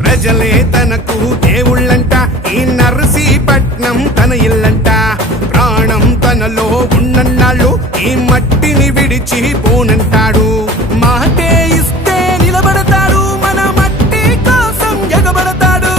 ప్రజలే తనకు దేవుళ్ళంట, ఈ నర్సీపట్నం తన ఇల్లంట. ప్రాణం తనలో ఉన్నన్నాళ్ళు ఈ మట్టిని విడిచి పోనంటాడు. మాటే ఇస్తే నిలబడతాడు, మన మట్టి కోసం ఎగబడతాడు.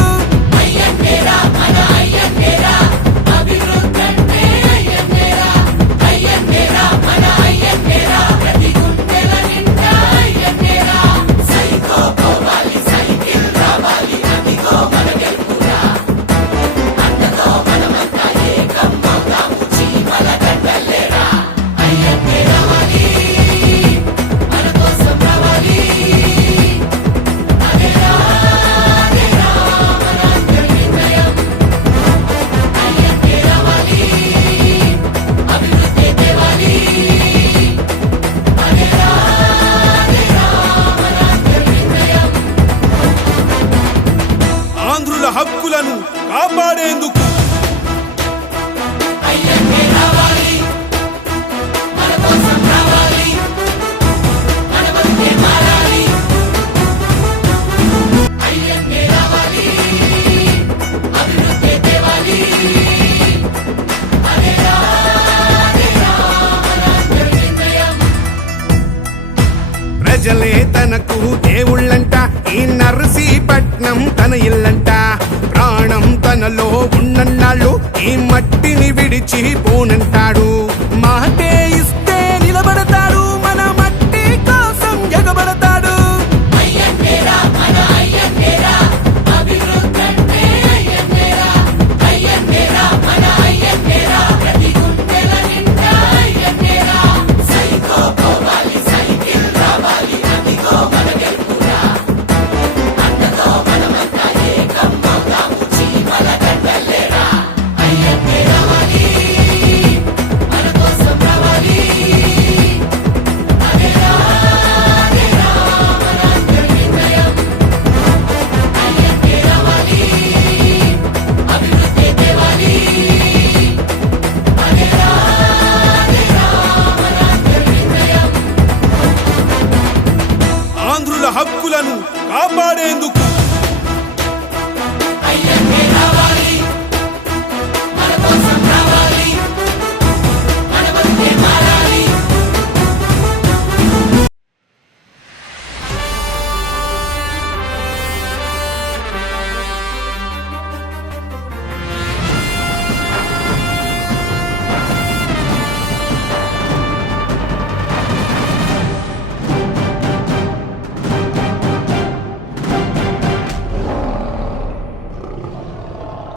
ఆంధ్రుల హక్కులను కాపాడేందుకు ప్రజలే తనకు దేవుళ్ళంట, ఈ నర్సీపట్నం తన ఇల్లంట. ప్రాణం తనలో ఉన్నన్నాళ్ళు ఈ మట్టిని విడిచి పోనంటాడు.